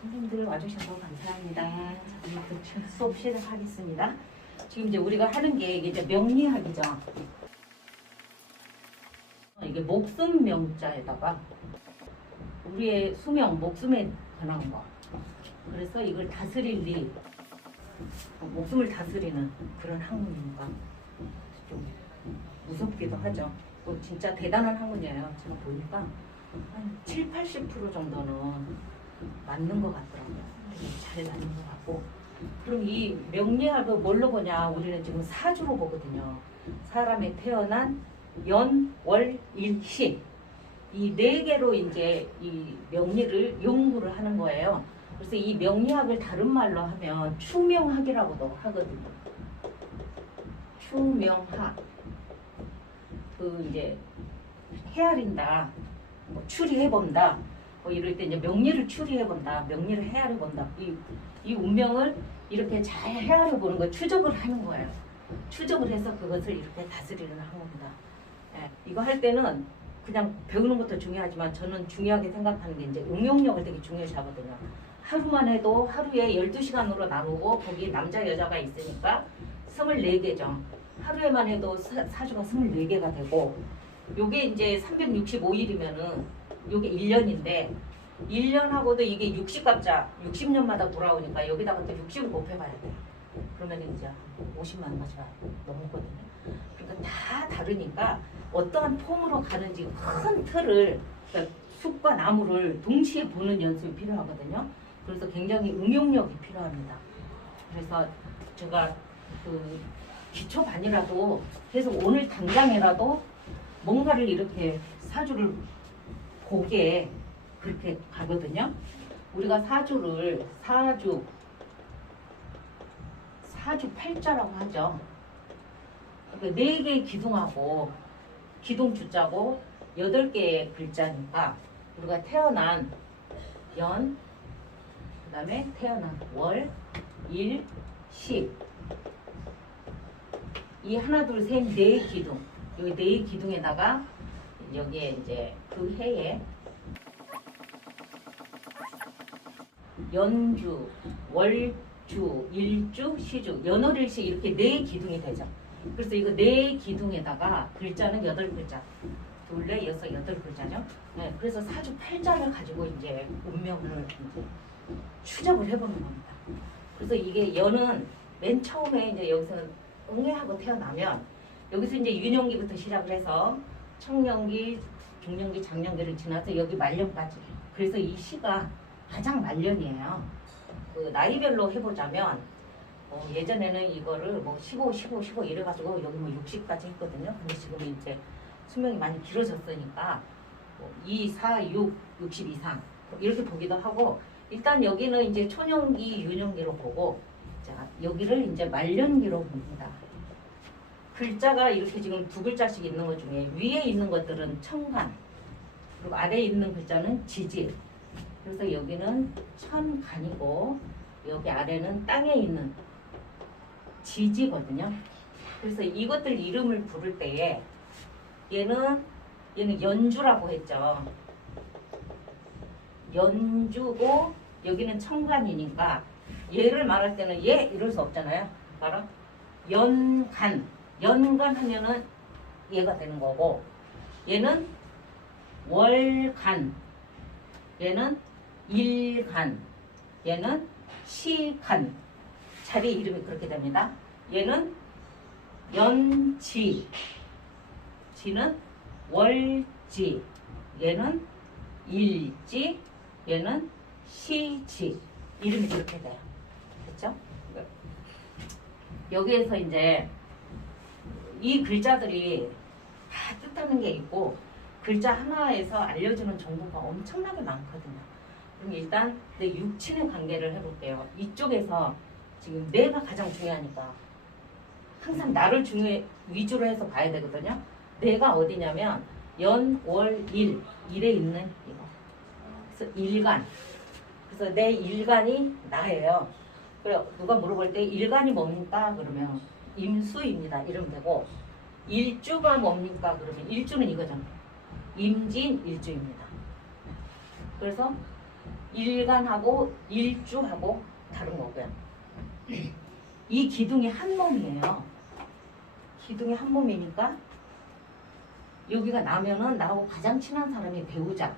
선생님들 와주셔서 감사합니다. 자, 오늘부터 수업 시작하겠습니다. 지금 이제 우리가 하는 게 이제 명리학이죠. 이게 목숨 명자에다가 우리의 수명, 목숨에 관한 거. 그래서 이걸 다스릴 일, 어, 목숨을 다스리는 그런 학문이니까 좀 무섭기도 하죠. 또 진짜 대단한 학문이에요. 제가 보니까 한 7, 80% 정도는 맞는 것 같더라고요. 되게 잘 맞는 것 같고. 그럼 이 명리학을 뭘로 보냐? 우리는 지금 사주로 보거든요. 사람의 태어난 연, 월, 일, 시. 이 네 개로 이제 이 명리를 연구를 하는 거예요. 그래서 이 명리학을 다른 말로 하면 추명학이라고도 하거든요. 추명학. 그 이제 헤아린다, 뭐 추리해본다, 뭐 이럴 때 이제 명리를 추리해 본다, 명리를 헤아려 본다. 이, 이 운명을 이렇게 잘 헤아려 보는 거 추적을 하는 거예요. 추적을 해서 그것을 이렇게 다스리는 학문이다. 예, 이거 할 때는 그냥 배우는 것도 중요하지만 저는 중요하게 생각하는 게 이제 응용력을 되게 중요시 하거든요. 하루만 해도 하루에 12시간으로 나누고 거기에 남자 여자가 있으니까 24개죠. 하루에만 해도 사, 사주가 24개가 되고 요게 이제 365일이면은 요게 1년인데 1년하고도 이게 60갑자 60년마다 돌아오니까 여기다가 또 60을 곱해봐야 돼요. 그러면 이제 50만 가지가 넘었거든요. 그러니까 다 다르니까 어떠한 폼으로 가는지 큰 틀을 그러니까 숲과 나무를 동시에 보는 연습이 필요하거든요. 그래서 굉장히 응용력이 필요합니다. 그래서 제가 그 기초반이라도 해서 오늘 당장이라도 뭔가를 이렇게 사주를 보게 그렇게 가거든요. 우리가 사주를 사주 사주 팔자라고 하죠. 그네 개의 기둥하고 기둥 주자고 여덟 개의 글자니까 우리가 태어난 연 그 다음에 태어난 월, 일, 시. 이 하나 둘 셋 네 기둥. 여기 네 기둥에다가 여기에 이제 그 해에 연주, 월주, 일주, 시주, 연월일시 이렇게 네 기둥이 되죠. 그래서 이거 네 기둥에다가 글자는 여덟 글자. 둘레 여섯 여덟 글자죠. 네, 그래서 사주 팔자를 가지고 이제 운명을 이제 추적을 해보는 겁니다. 그래서 이게 연은 맨 처음에 이제 여기서는 응애하고 태어나면 여기서 이제 유년기부터 시작을 해서 청년기, 중년기, 장년기를 지나서 여기 말년까지. 그래서 이 시가 가장 말년이에요. 그 나이별로 해보자면 어, 예전에는 이거를 뭐 15, 15, 15 이래가지고 여기 뭐 60까지 했거든요. 근데 지금 이제 수명이 많이 길어졌으니까 뭐 2, 4, 6, 60 이상 이렇게 보기도 하고 일단 여기는 이제 초년기, 유년기로 보고 자 여기를 이제 말년기로 봅니다. 글자가 이렇게 지금 두 글자씩 있는 것 중에 위에 있는 것들은 청간 그리고 아래에 있는 글자는 지질 그래서 여기는 천간이고 여기 아래는 땅에 있는 지지거든요. 그래서 이것들 이름을 부를 때에 얘는 얘는 연주라고 했죠. 연주고 여기는 청간이니까 얘를 말할 때는 얘 이럴 수 없잖아요. 바로 연간 연간 하면은 얘가 되는 거고 얘는 월간 얘는 일간 얘는 시간 자리 이름이 그렇게 됩니다. 얘는 연지 지는 월지 얘는 일지 얘는 시지 이름이 그렇게 돼요. 그렇죠? 여기에서 이제 이 글자들이 다 뜻하는 게 있고 글자 하나에서 알려주는 정보가 엄청나게 많거든요. 그럼 일단 내 육친의 관계를 해볼게요. 이쪽에서 지금 내가 가장 중요하니까 항상 나를 중요 위주로 해서 봐야 되거든요. 내가 어디냐면 연, 월, 일 일에 있는 이거. 그래서 일간. 그래서 내 일간이 나예요. 그래 누가 물어볼 때 일간이 뭡니까? 그러면 임수입니다. 이러면 되고 일주가 뭡니까? 그러면 일주는 이거잖아요. 임진 일주입니다. 그래서 일간하고 일주하고 다른 거고요. 이 기둥이 한 몸이에요. 기둥이 한 몸이니까 여기가 나면은 나하고 가장 친한 사람이 배우자.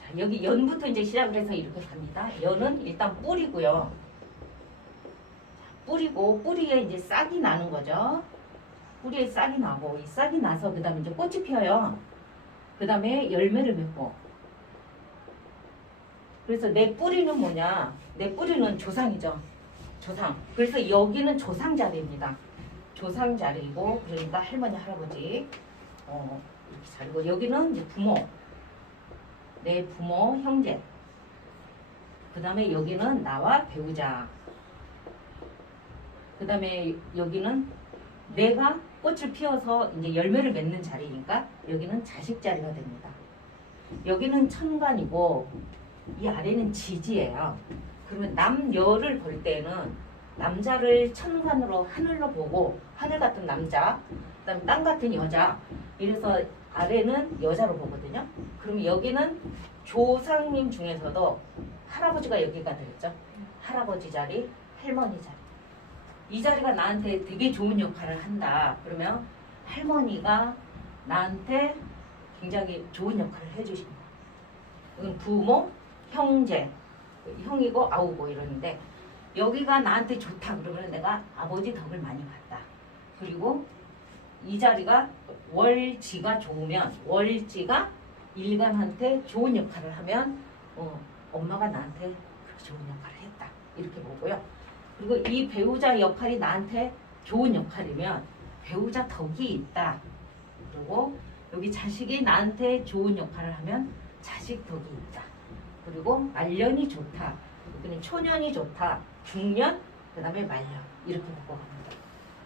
자, 여기 연부터 이제 시작을 해서 이렇게 갑니다. 연은 일단 뿌리고요. 자, 뿌리고 뿌리에 이제 싹이 나는 거죠. 뿌리에 싹이 나고 이 싹이 나서 그 다음에 이제 꽃이 피어요. 그 다음에 열매를 맺고. 그래서 내 뿌리는 뭐냐? 내 뿌리는 조상이죠. 조상. 그래서 여기는 조상 자리입니다. 조상 자리고 그러니까 할머니 할아버지 어, 이렇게 자리고 여기는 이제 부모 내 부모 형제 그 다음에 여기는 나와 배우자 그 다음에 여기는 내가 꽃을 피워서 이제 열매를 맺는 자리니까 여기는 자식 자리가 됩니다 여기는 천간이고 이 아래는 지지예요 그러면 남여를 볼 때는 남자를 천간으로 하늘로 보고 하늘 같은 남자, 그다음 땅 같은 여자. 이래서 아래는 여자로 보거든요. 그럼 여기는 조상님 중에서도 할아버지가 여기가 되겠죠. 할아버지 자리, 할머니 자리. 이 자리가 나한테 되게 좋은 역할을 한다. 그러면 할머니가 나한테 굉장히 좋은 역할을 해주십니다. 이건 부모, 형제, 형이고 아우고 이러는데 여기가 나한테 좋다 그러면 내가 아버지 덕을 많이 봤다. 그리고 이 자리가 월지가 좋으면 월지가 일간한테 좋은 역할을 하면 어, 엄마가 나한테 그렇게 좋은 역할을 했다. 이렇게 보고요. 그리고 이 배우자 역할이 나한테 좋은 역할이면 배우자 덕이 있다. 그리고 여기 자식이 나한테 좋은 역할을 하면 자식 덕이 있다. 그리고 말년이 좋다. 여기는 초년이 좋다. 중년, 그 다음에 말년. 이렇게 보고 갑니다.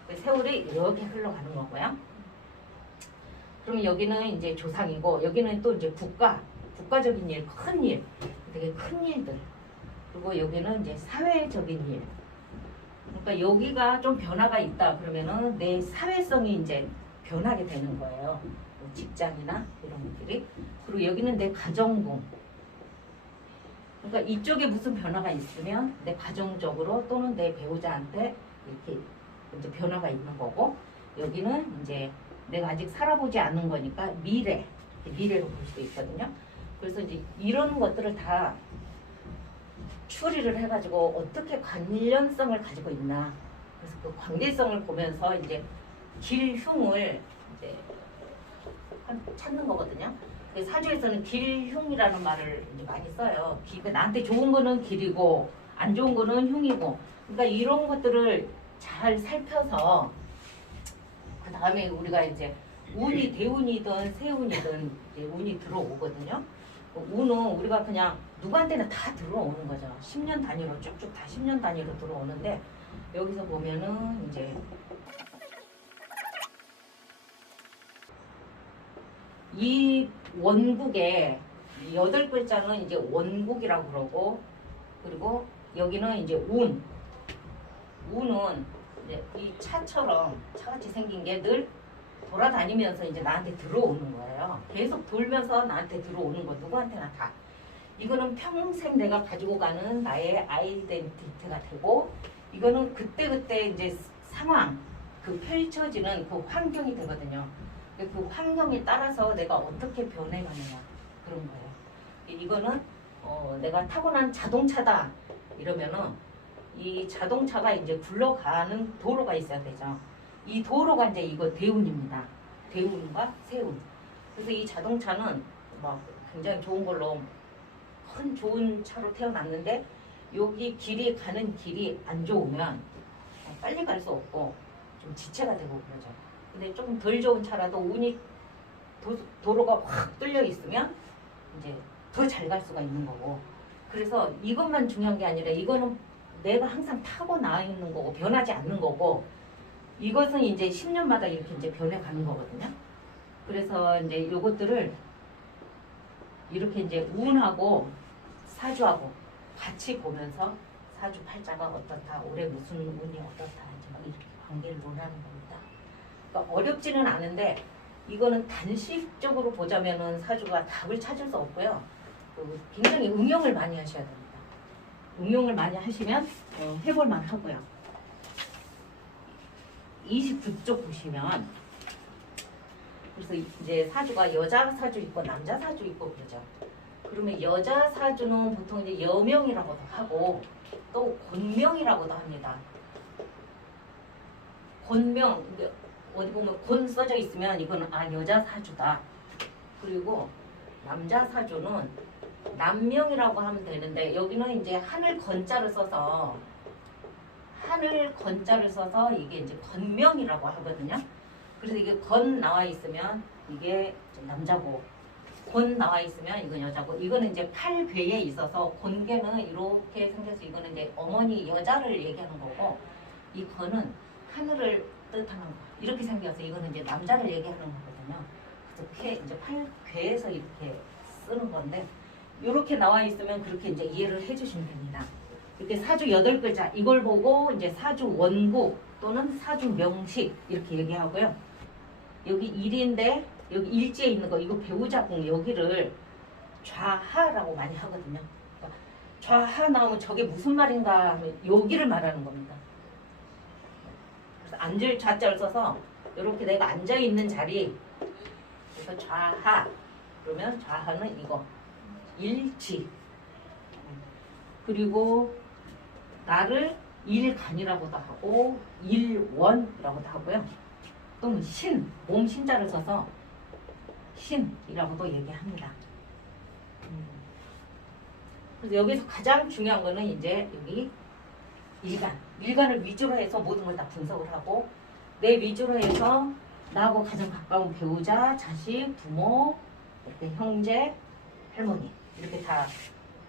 그 세월이 이렇게 흘러가는 거고요. 그럼 여기는 이제 조상이고, 여기는 또 이제 국가, 국가적인 일, 큰 일, 되게 큰 일들. 그리고 여기는 이제 사회적인 일. 그러니까 여기가 좀 변화가 있다 그러면은 내 사회성이 이제 변하게 되는 거예요. 뭐 직장이나 이런 것들이. 그리고 여기는 내 가정궁. 그러니까 이쪽에 무슨 변화가 있으면 내 가정적으로 또는 내 배우자한테 이렇게 이제 변화가 있는 거고 여기는 이제 내가 아직 살아보지 않은 거니까 미래 미래로 볼 수도 있거든요. 그래서 이제 이런 것들을 다 추리를 해가지고 어떻게 관련성을 가지고 있나 그래서 그 관계성을 보면서 이제 길흉을 이제 찾는 거거든요. 그 사주에서는 길흉이라는 말을 많이 써요. 기- 그 나한테 좋은 거는 길이고 안 좋은 거는 흉이고. 그러니까 이런 것들을 잘 살펴서 그 다음에 우리가 이제 운이 대운이든 세운이든 운이 들어오거든요. 그 운은 우리가 그냥 누구한테나 다 들어오는 거죠. 10년 단위로 쭉쭉 다 10년 단위로 들어오는데 여기서 보면은 이제 이 원국의 이 여덟 글자는 이제 원국이라고 그러고 그리고 여기는 이제 운 운은 이제 이 차처럼 차같이 생긴 게 늘 돌아다니면서 이제 나한테 들어오는 거예요. 계속 돌면서 나한테 들어오는 거 누구한테나 다. 이거는 평생 내가 가지고 가는 나의 아이덴티티가 되고 이거는 그때그때 이제 상황 그 펼쳐지는 그 환경이 되거든요. 그 환경에 따라서 내가 어떻게 변해가느냐 그런 거예요. 이거는 어, 내가 타고난 자동차다 이러면은 이 자동차가 이제 굴러가는 도로가 있어야 되죠. 이 도로가 이제 이거 대운입니다. 대운과 세운. 그래서 이 자동차는 막 굉장히 좋은 걸로 큰 좋은 차로 태어났는데 여기 길이 가는 길이 안 좋으면 빨리 갈 수 없고 좀 지체가 되고 그러죠. 근데 조금 덜 좋은 차라도 운이 도, 도로가 확 뚫려 있으면 이제 더 잘 갈 수가 있는 거고. 그래서 이것만 중요한 게 아니라 이거는 내가 항상 타고 나 있는 거고 변하지 않는 거고 이것은 이제 10년마다 이렇게 이제 변해가는 거거든요. 그래서 이제 요것들을 이렇게 이제 운하고 사주하고 같이 보면서 사주 팔자가 어떻다, 올해 무슨 운이 어떻다 이제 막 이렇게 관계를 논하는 겁니다. 그러니까 어렵지는 않은데 이거는 단식적으로 보자면은 사주가 답을 찾을 수 없고요. 그 굉장히 응용을 많이 하셔야 됩니다. 응용을 많이 하시면 어, 해볼만 하고요. 29쪽 보시면 그래서 이제 사주가 여자 사주 있고 남자 사주 있고 그러죠. 그러면 여자 사주는 보통 이제 여명이라고도 하고 또 곤명이라고도 합니다. 곤명 어디 보면 곤 써져 있으면 이거는 아 여자 사주다. 그리고 남자 사주는 남명이라고 하면 되는데 여기는 이제 하늘 건자를 써서 하늘 건자를 써서 이게 이제 건명이라고 하거든요. 그래서 이게 건 나와 있으면 이게 남자고 곤 나와 있으면 이건 여자고 이거는 이제 팔괴에 있어서 곤괴는 이렇게 생겨서 이거는 이제 어머니 여자를 얘기하는 거고 이 건은 하늘을 뜻하는 거 이렇게 생겨서 이거는 이제 남자를 얘기하는 거거든요. 그래서 쾌 이제 팔괴에서 이렇게 쓰는 건데 이렇게 나와 있으면 그렇게 이제 이해를 해주시면 됩니다. 이렇게 사주 여덟 글자 이걸 보고 이제 사주 원국 또는 사주 명식 이렇게 얘기하고요. 여기 일인데 여기 일지에 있는 거 이거 배우자궁 여기를 좌하라고 많이 하거든요. 그러니까 좌하 나오면 저게 무슨 말인가 하면 여기를 말하는 겁니다. 그래서 앉을 좌자를 써서 이렇게 내가 앉아 있는 자리 그래서 좌하 그러면 좌하는 이거 일지 그리고 나를 일간이라고도 하고 일원이라고도 하고요. 또는 신, 몸 신자를 써서 신이라고도 얘기합니다. 음. 그래서 여기서 가장 중요한 거는 이제 여기 일간, 일간을 위주로 해서 모든 걸 다 분석을 하고 내 위주로 해서 나하고 가장 가까운 배우자, 자식, 부모, 이렇게 형제, 할머니 이렇게 다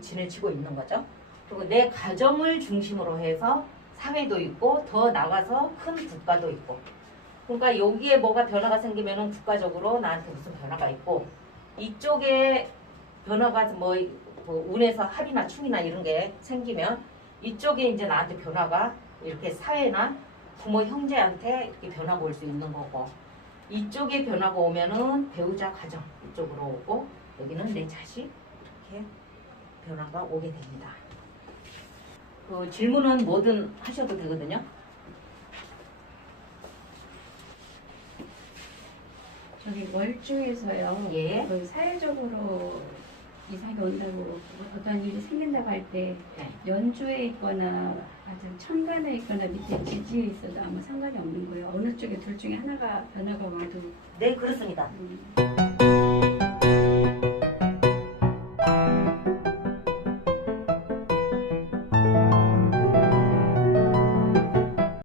지내치고 있는 거죠. 그리고 내 가정을 중심으로 해서 사회도 있고 더 나가서 큰 국가도 있고. 그러니까 여기에 뭐가 변화가 생기면은 국가적으로 나한테 무슨 변화가 있고. 이쪽에 변화가 뭐, 뭐 운에서 합이나 충이나 이런 게 생기면 이쪽에 이제 나한테 변화가 이렇게 사회나 부모 형제한테 이렇게 변화가 올 수 있는 거고. 이쪽에 변화가 오면은 배우자 가정 이쪽으로 오고 여기는 내 자식 이렇게 변화가 오게 됩니다. 그 질문은 뭐든 하셔도 되거든요. 저기 월주에서요. 예. 그 사회적으로 이사가 온다고 어떤 일이 생긴다고 할 때 네. 연주에 있거나 아주 천간에 있거나 밑에 지지에 있어도 아무 상관이 없는 거예요. 어느 쪽에 둘 중에 하나가 변화가 와도 네 그렇습니다. 음,